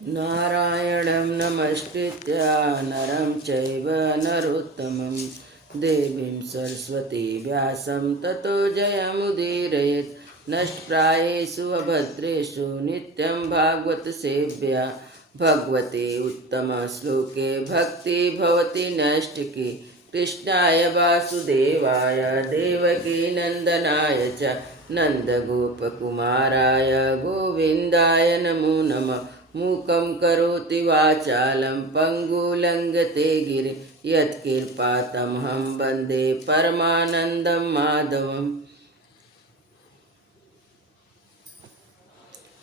नारायणं नमस्कृत्य नरं चैव नरोत्तमं देवीं सरस्वती व्यासं ततो जयमुदीरयेत् नष्टप्रायेषु अभद्रेषु नित्यं भागवत सेव्या भगवते उत्तमश्लोके भक्ति भवति नैष्टिकी कृष्णाय वासुदेवाय देवकी नन्दनाय च नन्दगोपकुमाराय गोविन्दाय नमो नमः। मूकं करोति वाचालं पङ्गुलङ्घते गिरि यत्कृपातमहं वन्दे परमानन्दं माधवम्।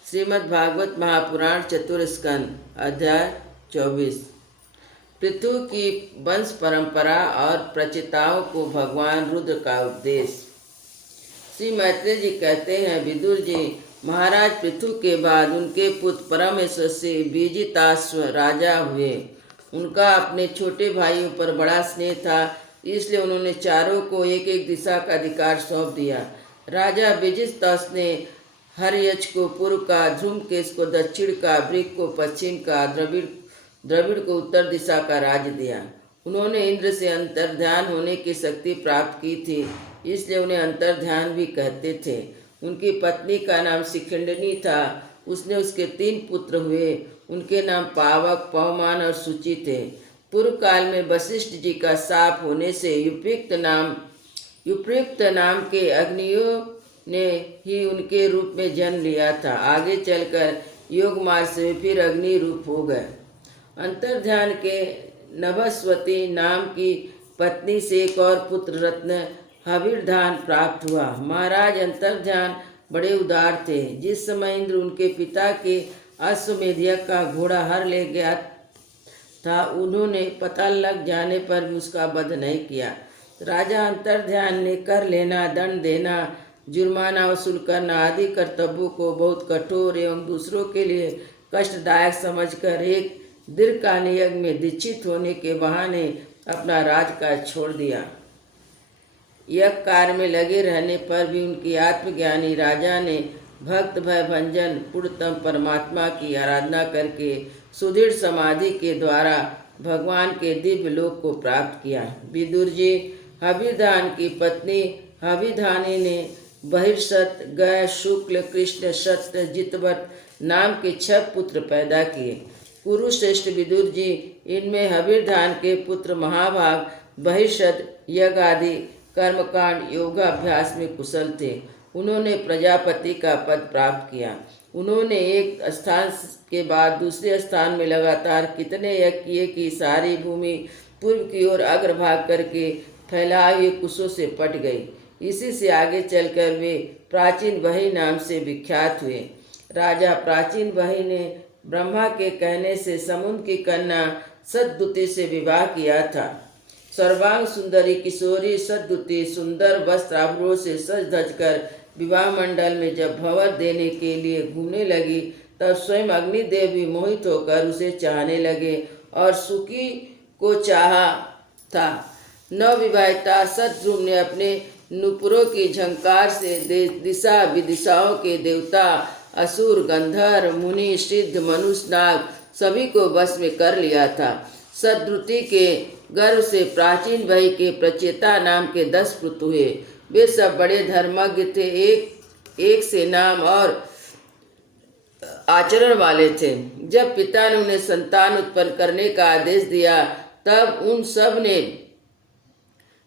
श्रीमद्भागवत महापुराण चतुर्स्कंद अध्याय 24। पृथु की वंश परंपरा और प्रचिताओं को भगवान रुद्र का उपदेश। श्री मैत्रेय जी कहते हैं, विदुर जी, महाराज पृथु के बाद उनके पुत्र परमेश्वर से बीजिताश्व राजा हुए। उनका अपने छोटे भाइयों पर बड़ा स्नेह था, इसलिए उन्होंने चारों को एक एक दिशा का अधिकार सौंप दिया। राजा बीजिताश्व ने हर्यच को पूर्व का, ध्रुमकेश को दक्षिण का, वृक को पश्चिम का, द्रविड़ को उत्तर दिशा का राज्य दिया। उन्होंने इंद्र से अंतर्ध्यान होने की शक्ति प्राप्त की थी, इसलिए उन्हें अंतर्ध्यान भी कहते थे। उनकी पत्नी का नाम शिखंडिनी था। उसने उसके 3 पुत्र हुए। उनके नाम पावक, पवमान और सूची थे। पूर्व काल में वशिष्ठ जी का शाप होने से युपयुक्त नाम के अग्नियों ने ही उनके रूप में जन्म लिया था। आगे चलकर योग मार्ग से फिर अग्नि रूप हो गए। अंतर्ध्यान के नभस्वती नाम की पत्नी से एक और पुत्र रत्न हविर्धान प्राप्त हुआ। महाराज अंतर्ध्यान बड़े उदार थे। जिस समय इंद्र उनके पिता के अश्वमेध का घोड़ा हर ले गया था, उन्होंने पता लग जाने पर भी उसका वध नहीं किया। राजा अंतर्ध्यान ने कर लेना, दंड देना, जुर्माना वसूल करना आदि कर्तव्यों को बहुत कठोर एवं दूसरों के लिए कष्टदायक समझकर एक दीर्घकालीन यज्ञ में दीक्षित होने के बहाने अपना राजकाज छोड़ दिया। यज्ञ कार्य में लगे रहने पर भी उनकी आत्मज्ञानी राजा ने भक्त भय भंजन पूर्णतम परमात्मा की आराधना करके सुदृढ़ समाधि के द्वारा भगवान के दिव्य लोक को प्राप्त किया। विदुर जी, हविधान की पत्नी हविधानी ने बहिर्षत, गय, शुक्ल, कृष्ण, सत्य, जितवट नाम के 6 पुत्र पैदा किए। कुरुश्रेष्ठ विदुर जी, इनमें हविधान के पुत्र महाभाग बहिर्षत यज्ञ आदि कर्मकांड योगाभ्यास में कुशल थे। उन्होंने प्रजापति का पद प्राप्त किया। उन्होंने एक स्थान के बाद दूसरे स्थान में लगातार कितने यज्ञ किए कि सारी भूमि पूर्व की ओर अग्रभाग करके फैलाए हुए कुशों से पट गई। इसी से आगे चलकर वे प्राचीन वही नाम से विख्यात हुए। राजा प्राचीन वही ने ब्रह्मा के कहने से समुद्र की कन्या सद्दुति से विवाह किया था। सर्वांग सुंदरी किशोरी सद्दुति सुंदर वस्त्र आभूषणों से सज धज कर विवाह मंडल में जब भंवर देने के लिए घूमने लगी, तब स्वयं अग्निदेव भी मोहित होकर उसे चाहने लगे और सुकी को चाहा था। नवविवाहिता सद्ध्रुम ने अपने नुपुरों की झंकार से दिशा विदिशाओं के देवता, असुर, गंधर्व, मुनि, सिद्ध, मनुष्य, नाग सभी को वश में कर लिया था। सद्रुति के गर्भ से प्राचीन वही के प्रचेता नाम के 10 पुत्र हुए। वे सब बड़े धर्मज्ञ थे, एक से नाम और आचरण वाले थे। जब पिता ने उन्हें संतान उत्पन्न करने का आदेश दिया, तब उन सब ने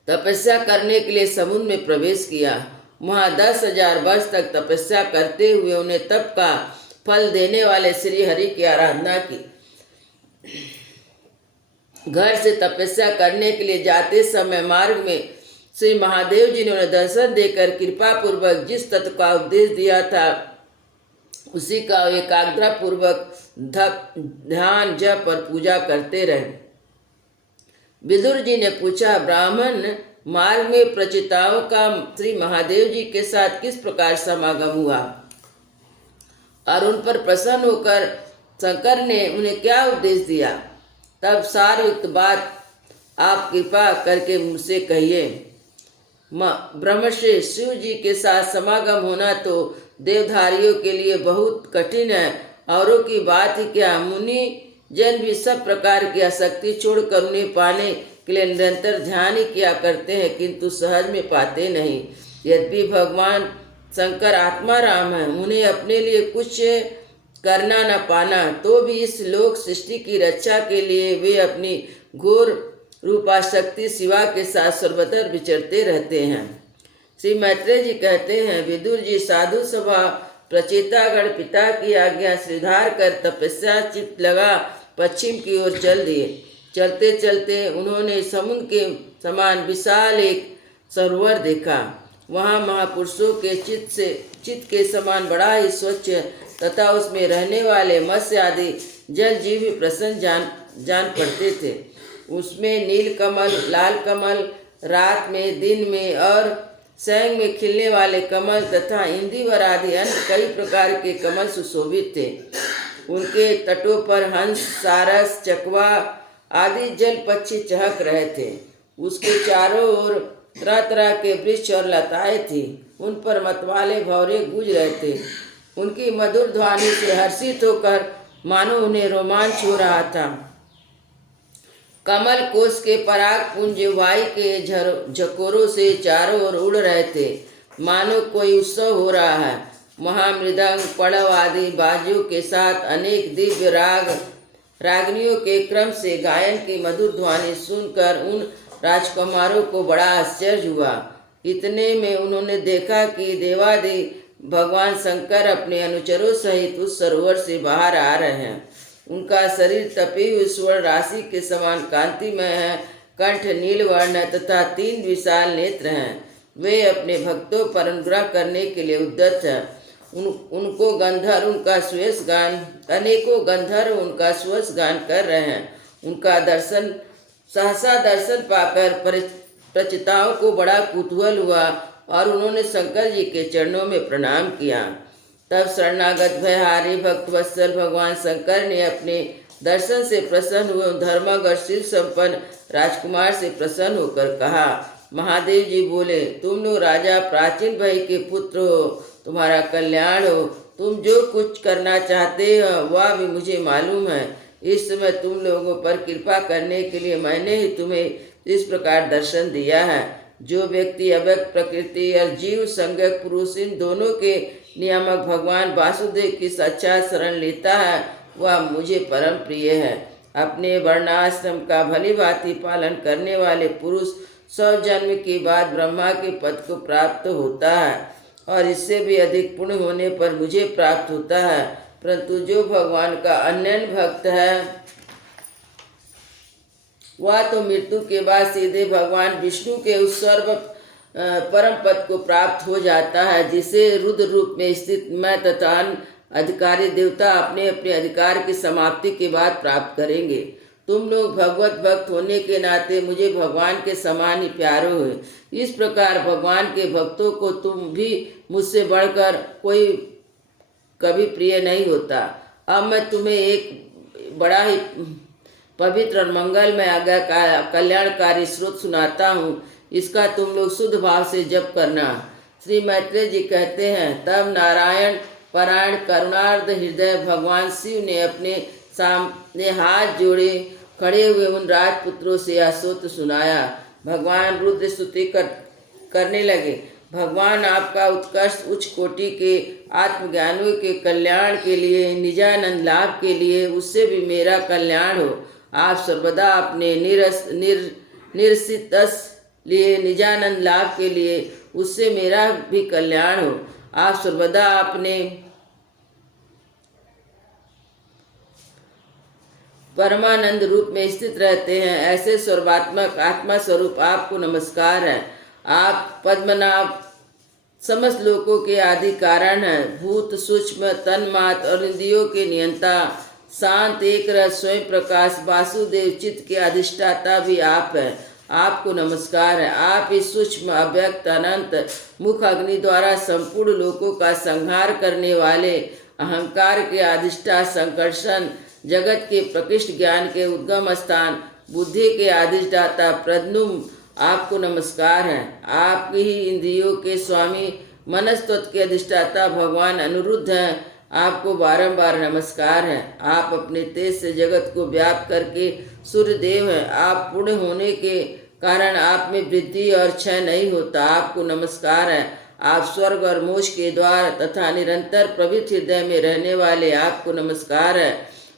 तपस्या करने के लिए समुद्र में प्रवेश किया। वहाँ 10,000 वर्ष तक तपस्या करते हुए उन्हें तप का फल देने वाले श्री हरि की आराधना की। घर से तपस्या करने के लिए जाते समय मार्ग में श्री महादेव जी ने उन्हें दर्शन देकर कृपा पूर्वक जिस तत्व का उपदेश दिया था, उसी का एकाग्रता पूर्वक ध्यान, जप और पूजा करते रहे। विदुर जी ने पूछा, ब्राह्मण मार्ग में प्रचिताओं का श्री महादेव जी के साथ किस प्रकार समागम हुआ और उन पर प्रसन्न होकर शंकर ने उन्हें क्या उपदेश दिया? तब सारयुक्त बात आप कृपा करके मुझसे कहिए। ब्रह्मश्री शिव जी के साथ समागम होना तो देवधारियों के लिए बहुत कठिन है औरों की बात ही क्या, मुनि जन भी सब प्रकार की आसक्ति छोड़कर उन्हें पाने के लिए निरंतर ध्यान ही किया करते हैं, किंतु सहज में पाते नहीं। यद्यपि भगवान शंकर आत्मा राम है, उन्हें अपने लिए कुछ करना न पाना, तो भी इस लोक सृष्टि की रक्षा के लिए वे अपनी घोर रूपाशक्ति शिवा के साथ सर्वदा विचरते रहते हैं। श्री मैत्रेय जी कहते हैं, विदुर जी साधु सभा प्रचेतागण पिता की आज्ञा स्वीकार कर तपस्या चित्त लगा पश्चिम की ओर चल दिए। चलते चलते उन्होंने समुद्र के समान विशाल एक सरोवर देखा। वहाँ महापुरुषों के चित्त के समान बड़ा ही स्वच्छ तथा उसमें रहने वाले मत्स्य आदि जल जीव भी प्रसन्न जान पड़ते थे। उसमें नील कमल, लाल कमल, रात में, दिन में और सैंग में खिलने वाले कमल तथा इंदिवर आदि अन्य कई प्रकार के कमल सुशोभित थे। उनके तटों पर हंस, सारस, चकवा आदि जल पक्षी चहक रहे थे। उसके चारों ओर तरह तरह के वृक्ष और लताएं थी। उन पर मतवाले भौरे गूंज रहे थे। उनकी मधुर ध्वनि से हर्षित होकर मानो उन्हें रोमांच हो रहा था। कमल कोश के पराग पुंज वायु के झकोरों से चारों ओर उड़ रहे थे, मानो कोई उत्सव हो रहा है। महामृदंग, पड़व आदि बाजू के साथ अनेक दिव्य रागनियों के क्रम से गायन की मधुर ध्वनि सुनकर उन राजकुमारों को बड़ा आश्चर्य हुआ। इतने में उन्होंने देखा कि देवादि भगवान शंकर अपने अनुचरों सहित उस सरोवर से बाहर आ रहे हैं। उनका शरीर तपी हुई स्वर्ण राशि के समान कांतिमय है, कंठ नीलवर्ण तथा 3 विशाल नेत्र हैं। वे अपने भक्तों पर अनुग्रह करने के लिए उद्यत हैं। उनको गंधर्व उनका श्वेष गान अनेकों गंधर्व उनका श्वेष गान कर रहे हैं। उनका सहसा दर्शन पाकर प्रचिताओं को बड़ा कुतूहल हुआ और उन्होंने शंकर जी के चरणों में प्रणाम किया। तब शरणागत भयहारी भक्तवत्सल भगवान शंकर ने अपने दर्शन से प्रसन्न हुए धर्मगढ़ शिव संपन्न राजकुमार से प्रसन्न होकर कहा, महादेव जी बोले, तुम लोग राजा प्राचीन भाई के पुत्र हो, तुम्हारा कल्याण हो। तुम जो कुछ करना चाहते हो वह भी मुझे मालूम है। इस समय तुम लोगों पर कृपा करने के लिए मैंने ही तुम्हें इस प्रकार दर्शन दिया है। जो व्यक्ति अव्यक्त प्रकृति और जीव संज्ञक पुरुष इन दोनों के नियामक भगवान वासुदेव की साक्षात शरण लेता है वह मुझे परम प्रिय है। अपने वर्णाश्रम का भली भांति पालन करने वाले पुरुष 100 जन्म के बाद ब्रह्मा के पद को प्राप्त होता है और इससे भी अधिक पुण्य होने पर मुझे प्राप्त होता है। परंतु जो भगवान का अनन्य भक्त है वह तो मृत्यु के बाद सीधे भगवान विष्णु के उस सर्व परम पद को प्राप्त हो जाता है, जिसे रुद्र रूप में स्थित मैं तथा अधिकारी देवता अपने अपने अधिकार की समाप्ति के बाद प्राप्त करेंगे। तुम लोग भगवत भक्त होने के नाते मुझे भगवान के समान ही प्यारे हो। इस प्रकार भगवान के भक्तों को तुम भी मुझसे बढ़कर कोई कभी प्रिय नहीं होता। अब मैं तुम्हें एक बड़ा ही पवित्र और मंगलमय आज्ञा का कल्याणकारी स्रोत सुनाता हूँ, इसका तुम लोग शुद्ध भाव से जप करना। श्री मैत्रेय जी कहते हैं, तब नारायण परायण करुणार्ध हृदय भगवान शिव ने अपने सामने हाथ जोड़े खड़े हुए उन राजपुत्रों से यह स्तोत्र सुनाया। भगवान रुद्र स्तुति करने लगे, भगवान आपका उत्कर्ष उच्च कोटि के आत्मज्ञानियों के कल्याण के लिए, निजानंद लाभ के लिए, उससे भी मेरा कल्याण हो। आप सर्वदा अपने निरसित लिए निजानंद लाभ के लिए, उससे मेरा भी कल्याण हो। आप सर्वदा अपने परमानंद रूप में स्थित रहते हैं। ऐसे सर्वात्मक आत्मा स्वरूप आपको नमस्कार है। आप पद्मनाभ समस्त लोकों के आदि कारण हैं। भूत सूक्ष्म तन्मात और इंद्रियों के नियंता, शांत एक रस स्वयं प्रकाश वासुदेव चित्त के अधिष्ठाता भी आप हैं। आपको नमस्कार है। आप इस सूक्ष्म अव्यक्त अनंत मुख अग्नि द्वारा संपूर्ण लोकों का संहार करने वाले, अहंकार के अधिष्ठा संकर्षण, जगत के प्रकृष्ट ज्ञान के उद्गम स्थान, बुद्धि के अधिष्ठाता प्रद्युम्न, आपको नमस्कार है। आपकी ही इंद्रियों के स्वामी, मनस्तत्व के अधिष्ठाता भगवान अनिरुद्ध हैं। आपको बारंबार नमस्कार है। आप अपने तेज से जगत को व्याप्त करके सूर्य देव हैं। आप पूर्ण होने के कारण आप में वृद्धि और क्षय नहीं होता। आपको नमस्कार है। आप स्वर्ग और मोक्ष के द्वार तथा निरंतर पवित्र हृदय में रहने वाले, आपको नमस्कार है।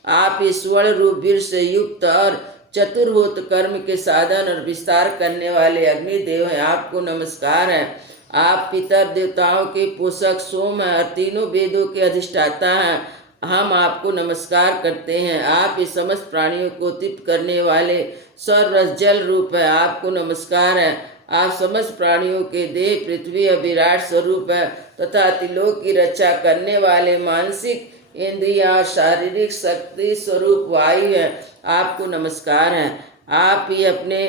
आप इस स्वर्ण रूप वीर से युक्त और चतुर्भुत कर्म के साधन और विस्तार करने वाले अग्निदेव हैं। आपको नमस्कार है। आप पितर देवताओं के पोषक सोम हैं और तीनों वेदों के अधिष्ठाता हैं। हम आपको नमस्कार करते हैं। आप इस समस्त प्राणियों को तृप्त करने वाले सर्वरस जल रूप है। आपको नमस्कार है। आप समस्त प्राणियों के देह पृथ्वी और विराट स्वरूप है तथा त्रिलोक की रक्षा करने वाले मानसिक इंद्रिया और शारीरिक शक्ति स्वरूप वायु है। आपको नमस्कार है। आप ही अपने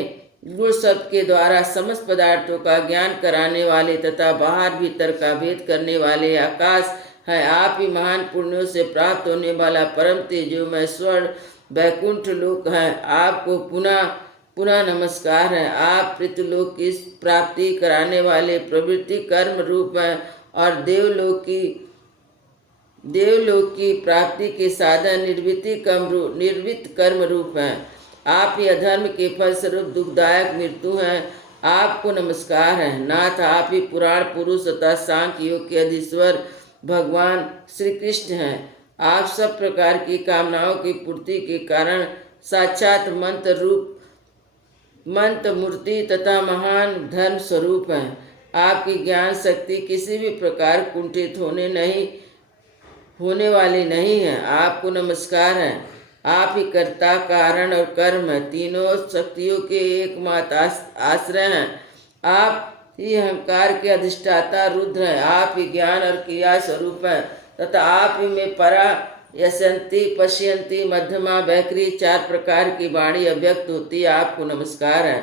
गुण शब्द के द्वारा समस्त पदार्थों का ज्ञान कराने वाले तथा बाहर भीतर का भेद करने वाले आकाश है। आप ही महान पुण्यों से प्राप्त होने वाला परम तेजोमय स्वर्ण वैकुंठ लोक है। आपको पुनः पुनः नमस्कार है। आप पृथ्वीलोक की प्राप्ति कराने वाले प्रवृत्ति कर्म रूप हैं और देवलोक की प्राप्ति के साधन निर्वित कर्म रूप हैं। आप ही अधर्म के फल स्वरूप दुखदायक मृत्यु हैं। आपको नमस्कार है। नाथ, आप ही पुराण पुरुष तथा सांख्य योग के अधीश्वर भगवान श्री कृष्ण हैं। आप सब प्रकार की कामनाओं की पूर्ति के कारण साक्षात मंत्र मूर्ति तथा महान धर्म स्वरूप हैं। आपकी ज्ञान शक्ति किसी भी प्रकार कुंठित होने वाली नहीं है। आपको नमस्कार है। आप ही कर्ता कारण और कर्म है, तीनों शक्तियों के एकमात्र आश्रय हैं। आप ही अहंकार के अधिष्ठाता रुद्र हैं। आप ही ज्ञान और क्रिया स्वरूप हैं तथा आप ही में परा यशंती पश्यंती मध्यमा वैखरी चार प्रकार की वाणी अव्यक्त होती है। आपको नमस्कार है।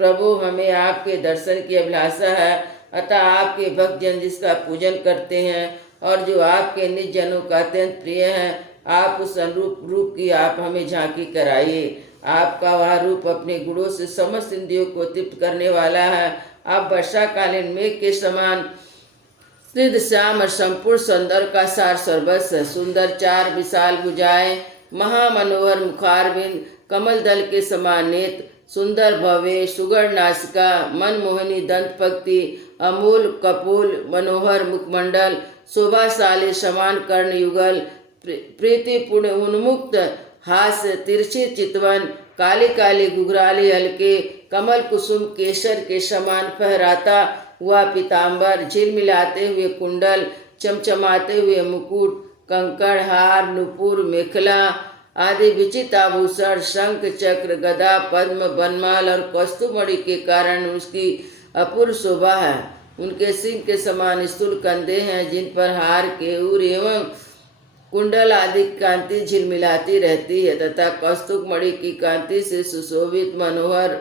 प्रभु, हमें आपके दर्शन की अभिलाषा है, अतः आपके भक्त जन जिसका पूजन करते हैं और जो आपके निज जनों का अत्यंत प्रिय हैं, आप उस अनुरूप रूप की आप हमें झांकी कराइए। आपका वह रूप अपने गुणों से समस्त इंद्रियों को तृप्त करने वाला है। आप वर्षाकालीन मेघ के समान सिद्ध श्याम और संपूर्ण सौंदर्य का सार सर्वस्व है। सुंदर चार विशाल भुजाएं, महामनोहर मुखारविंद, कमल दल के समान नेत्र, सुंदर भव्य सुगढ़ नासिका, मनमोहिनी दंत पंक्ति, अमूल कपूल मनोहर मुखमंडल, शोभाशाली समान कर्ण युगल, प्रीतिपूर्ण उन्मुक्त हास्य, तिरछी चितवन, काली काली घुघराली हल्के, कमल कुसुम केसर के समान फहराता हुआ पीताम्बर, झिलमिलाते हुए कुंडल, चमचमाते हुए मुकुट, कंकड़ हार, नुपुर, मेखला आदि विचित्र आभूषण, शंख चक्र गदा पद्म बनमाल और कौस्तुभमणि के कारण उसकी अपूर्व शोभा है। उनके सिंह के समान स्थूल कंधे हैं जिन पर हार, केयूर एवं कुंडल आदि कांति झिलमिलाती रहती है तथा कौस्तुभमणि की कांति से सुशोभित मनोहर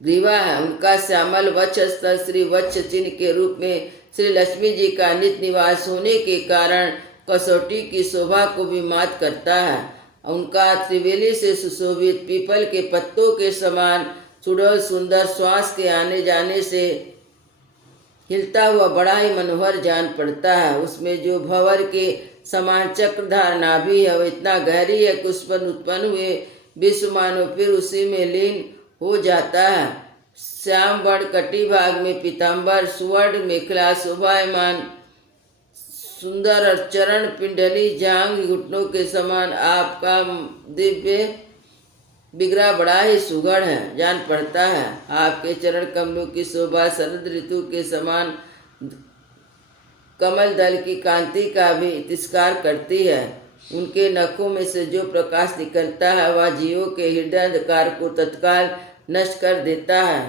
ग्रीवा है। उनका श्यामल वक्ष स्तर श्री वक्ष चिन्ह के रूप में श्री लक्ष्मी जी का नित्य निवास होने के कारण कसौटी की शोभा को भी मात करता है। उनका त्रिवेली से सुशोभित पीपल के पत्तों के समान सुडौल सुंदर श्वास के आने जाने से हिलता हुआ बड़ा ही मनोहर जान पड़ता है। उसमें जो भंवर के समान चक्रधार नाभि है वह इतना गहरी है कि उस पर उत्पन्न हुए विश्व मानो फिर उसी में लीन हो जाता है। श्याम वर्ण कटी भाग में पीताम्बर, सुवर्ण मेखला, शोभायमान सुंदर और चरण पिंडली जांग घुटनों के समान आपका दिव्य बिगड़ा बड़ा ही सुगढ़ है जान पड़ता है। आपके चरण कमलों की शोभा शरद ऋतु के समान कमल दल की कांति का भी तिरस्कार करती है। उनके नखों में से जो प्रकाश निकलता है वह जीवों के हृदय अंधकार को तत्काल नष्ट कर देता है।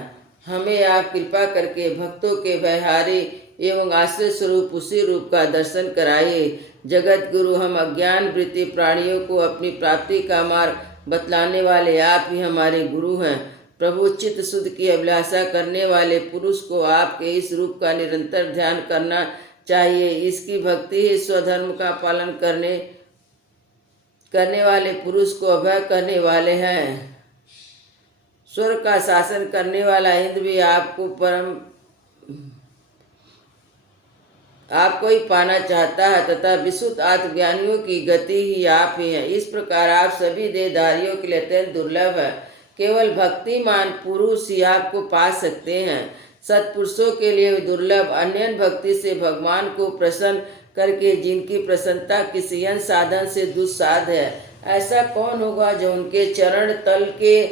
हमें आप कृपा करके भक्तों के भयहारी एवं आश्रय स्वरूप उसी रूप का दर्शन कराइए। जगत गुरु, हम अज्ञान वृत्ति प्राणियों को अपनी प्राप्ति का मार्ग बतलाने वाले आप ही हमारे गुरु हैं। प्रभु, चित्त शुद्ध की अभिलाषा करने वाले पुरुष को आपके इस रूप का निरंतर ध्यान करना चाहिए। इसकी भक्ति ही स्वधर्म का पालन करने वाले पुरुष को अभय करने वाले हैं। स्वर्ग का शासन करने वाला इंद्र भी आपको आपको ही पाना चाहता है तथा विशुद्ध आत्मज्ञानियों की गति ही आप ही हैं। इस प्रकार आप सभी देहधारियों के लिए अत्यंत दुर्लभ है। केवल भक्तिमान पुरुष ही आपको पा सकते हैं। सत्पुरुषों के लिए दुर्लभ अन्य भक्ति से भगवान को प्रसन्न करके जिनकी प्रसन्नता किसी अन्य साधन से दुस्साध्य है, ऐसा कौन होगा जो उनके चरण तल के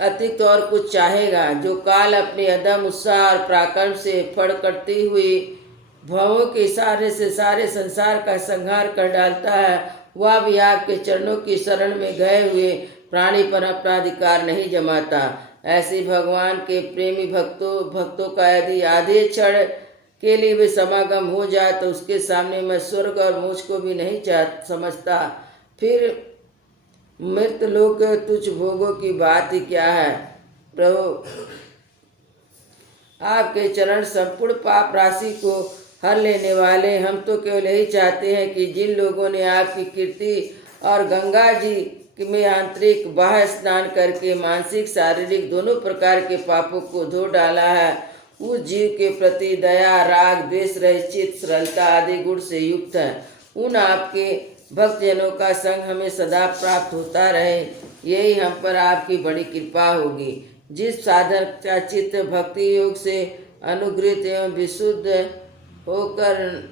अतिरिक्त और कुछ चाहेगा। जो काल अपने अदम उत्साह और पराक्रम से फड़ करती हुई भवों के इशारे से सारे संसार का संहार कर डालता है, वह भी आपके चरणों की शरण में गए हुए प्राणी पर अपना अधिकार नहीं जमाता। ऐसे भगवान के प्रेमी भक्तों का यदि आधे क्षण के लिए भी समागम हो जाए तो उसके सामने मैं स्वर्ग और मोक्ष को भी नहीं समझता। फिर मृत लोक तुच्छ भोगों की बात ही क्या है। प्रभु आपके चरण संपूर्ण पाप राशि को हर लेने वाले। हम तो केवल यही चाहते हैं कि जिन लोगों ने आपकी कीर्ति और गंगा जी में आंतरिक बाह्य स्नान करके मानसिक शारीरिक दोनों प्रकार के पापों को धो डाला है, उस जीव के प्रति दया राग द्वेष रहित चित्त सरलता आदि गुण से युक्त है। उन आपके भक्तजनों का संग हमें सदा प्राप्त होता रहे, यही हम पर आपकी बड़ी कृपा होगी। जिस साधक का चित्त भक्ति योग से अनुग्रहित एवं विशुद्ध होकर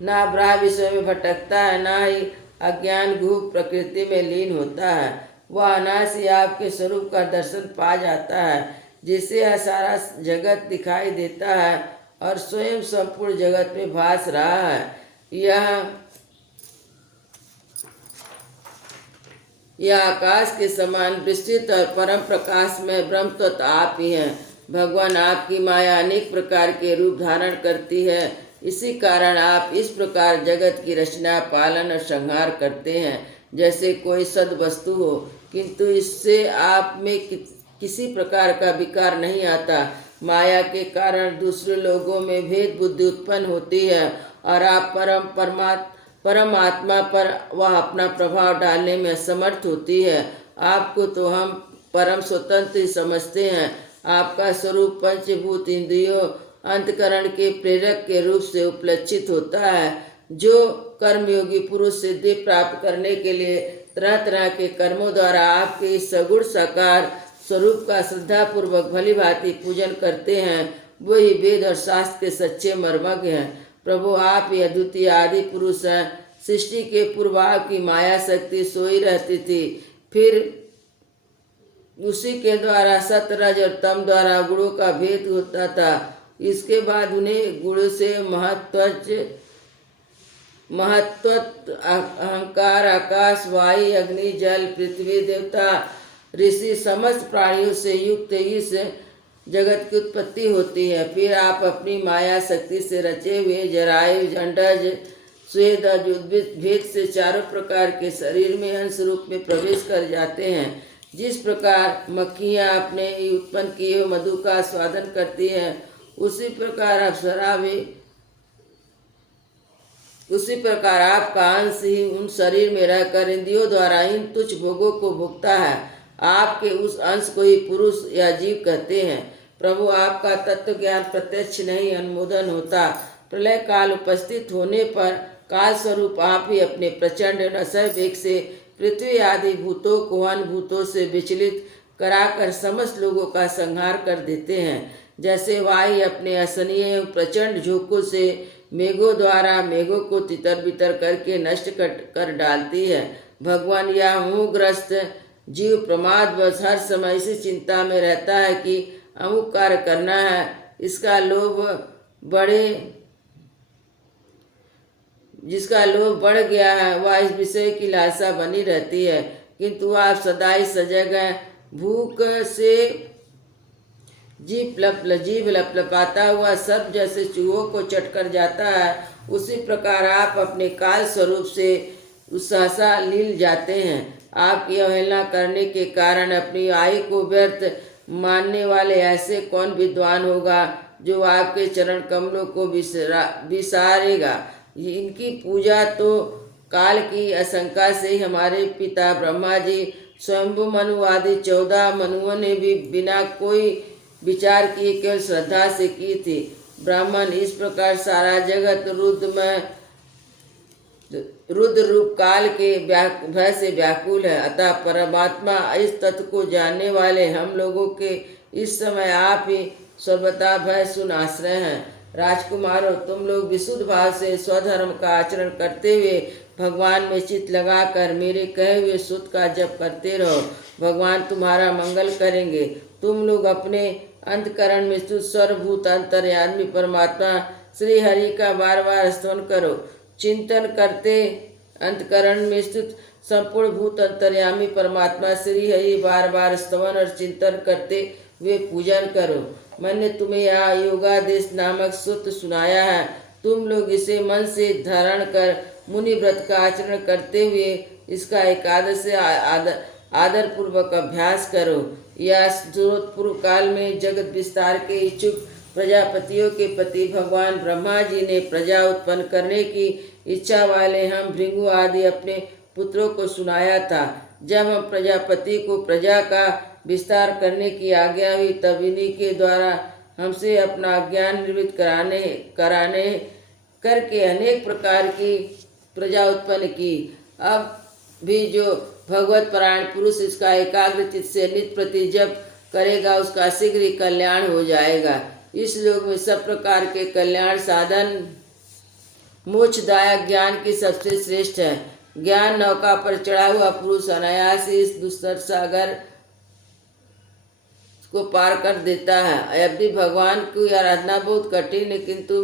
ना ब्रह्म विषय में भटकता है, ना ही अज्ञान गुह प्रकृति में लीन होता है, वह अनायास ही आपके स्वरूप का दर्शन पा जाता है, जिससे यह सारा जगत दिखाई देता है और स्वयं संपूर्ण जगत में भास रहा है। यह आकाश के समान विस्तृत और परम प्रकाश में ब्रह्म तत्व आप ही हैं। भगवान आपकी माया अनेक प्रकार के रूप धारण करती है, इसी कारण आप इस प्रकार जगत की रचना पालन और संहार करते हैं जैसे कोई सद वस्तु हो, किंतु इससे आप में किसी प्रकार का विकार नहीं आता। माया के कारण दूसरे लोगों में भेद बुद्धि उत्पन्न होती है और आप परमात्मा पर वह अपना प्रभाव डालने में असमर्थ होती है। आपको तो हम परम स्वतंत्र ही समझते हैं। आपका स्वरूप पंचभूत इंद्रियों अंतकरण के प्रेरक के रूप से उपलक्षित होता है। जो कर्मयोगी पुरुष सिद्धि प्राप्त करने के लिए तरह तरह के कर्मों द्वारा आपके इस सगुण साकार स्वरूप का श्रद्धापूर्वक भली भांति पूजन करते हैं, वही वेद और शास्त्र के सच्चे मर्मज्ञ हैं। प्रभु आप ही अद्वितीय आदि पुरुष हैं। सृष्टि के पूर्वाव की माया शक्ति सोई रहती थी, फिर उसी के द्वारा सतरज और तम द्वारा गुणों का भेद होता था। इसके बाद उन्हें गुण से महत्व अहंकार आकाश वायु अग्नि जल पृथ्वी देवता ऋषि समस्त प्राणियों से युक्त इस जगत की उत्पत्ति होती है। फिर आप अपनी माया शक्ति से रचे हुए जरायु अंडज स्वेद उद्भिद भेद से चारों प्रकार के शरीर में अंश रूप में प्रवेश कर जाते हैं। जिस प्रकार मक्खियाँ अपने उत्पन्न किए मधु का स्वादन करती हैं, उसी प्रकार आपका अंश ही उन शरीर में रहकर इंद्रियों द्वारा इन तुच्छ भोगों को भोगता है। आपके उस अंश को ही पुरुष या जीव कहते हैं। प्रभु आपका तत्व ज्ञान प्रत्यक्ष नहीं अनुमोदन होता। प्रलय काल उपस्थित होने पर काल स्वरूप आप ही अपने प्रचंड नशय वेग से पृथ्वी आदि भूतों को अन्य भूतों से विचलित कराकर समस्त लोगों का संहार कर देते हैं। जैसे वायु अपने असनीय प्रचंड झोंकों से मेघों द्वारा मेघों को तितर बितर करके नष्ट कर डालती है। भगवान यह मोहग्रस्त जीव प्रमादवश हर समय इसी चिंता में रहता है कि अमुक कार्य करना है। जिसका लोभ बढ़ गया है वह इस विषय की लालसा बनी रहती है, किंतु आप सदा ही सजग हैं। भूख से जीभ लपलपाता हुआ सब जैसे चूहों को चटकर जाता है, उसी प्रकार आप अपने काल स्वरूप से सहसा लील जाते हैं। आपकी अवहेलना करने के कारण अपनी आयु को व्यर्थ मानने वाले ऐसे कौन विद्वान होगा जो आपके चरण कमलों को विसारेगा। इनकी पूजा तो काल की आशंका से ही हमारे पिता ब्रह्मा जी स्वयंभु मनु आदि 14 मनुओं ने भी बिना कोई विचार किए केवल श्रद्धा से की थी। ब्राह्मण, इस प्रकार सारा जगत रुद्र रूप काल के भय से व्याकुल है। अतः परमात्मा इस तत्व को जानने वाले हम लोगों के इस समय आप ही सर्वथा भय सुन आश्रय हैं। राजकुमारों, तुम लोग विशुद्ध भाव से स्वधर्म का आचरण करते हुए भगवान में चित्त लगाकर मेरे कहे हुए सूत्र का जप करते रहो। भगवान तुम्हारा मंगल करेंगे। तुम लोग अपने अंतकरण में स्थित सर्वभूत अंतर्यामी परमात्मा श्री हरि का बार बार स्तवन करो। चिंतन करते अंतकरण में स्थित संपूर्ण भूत अंतर्यामी परमात्मा श्री हरि बार बार स्तवन और चिंतन करते हुए पूजन करो। मैंने तुम्हें यह योगादेश नामक सूत्र सुनाया है। तुम लोग इसे मन से धारण कर मुनि व्रत का आचरण करते हुए इसका एकादश से आदर पूर्वक अभ्यास करो। यह पूर्व काल में जगत विस्तार के इच्छुक प्रजापतियों के पति भगवान ब्रह्मा जी ने प्रजा उत्पन्न करने की इच्छा वाले हम भृगु आदि अपने पुत्रों को सुनाया था। जब हम प्रजापति को प्रजा का विस्तार करने की आज्ञा हुई तब इन्हीं के द्वारा हमसे अपना ज्ञान निर्मित कराने करके अनेक प्रकार की प्रजा उत्पन्न की। अब भी जो भगवत परायण पुरुष इसका एकाग्र चित्त से नित्य प्रति जप करेगा उसका शीघ्र ही कल्याण हो जाएगा। इस लोक में सब प्रकार के कल्याण साधन मोक्षदायक ज्ञान की सबसे श्रेष्ठ है। ज्ञान नौका पर चढ़ा हुआ पुरुष अनायास ही इस दुस्तर सागर को पार कर देता है। अब भी भगवान की आराधना बहुत कठिन है, किंतु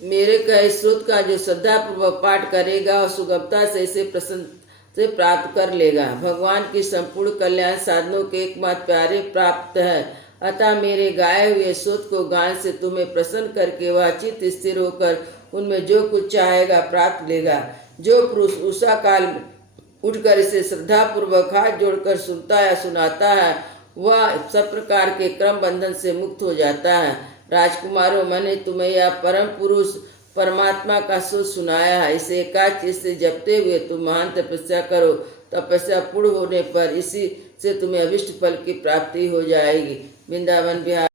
मेरे कहे स्रोत का जो श्रद्धा पूर्वक पाठ करेगा और सुगमता से इसे प्रसन्न से प्राप्त कर लेगा। भगवान की संपूर्ण कल्याण साधनों के एकमात्र प्यारे प्राप्त है। अतः मेरे गाए हुए सूत को गान से तुम्हें प्रसन्न करके वह चित्त स्थिर होकर उनमें जो कुछ चाहेगा प्राप्त लेगा। जो पुरुष उषा काल में उठकर इसे श्रद्धा पूर्वक हाथ जोड़कर सुनता या सुनाता है वह सब प्रकार के क्रम बंधन से मुक्त हो जाता है। राजकुमारों, मैंने तुम्हें यह परम पुरुष परमात्मा का सूत्र सुनाया है। इसे एकाग्र से जपते हुए तुम महान तपस्या करो। तपस्या पूर्ण होने पर इसी से तुम्हें अभिष्ट फल की प्राप्ति हो जाएगी। वृंदावन बिहार।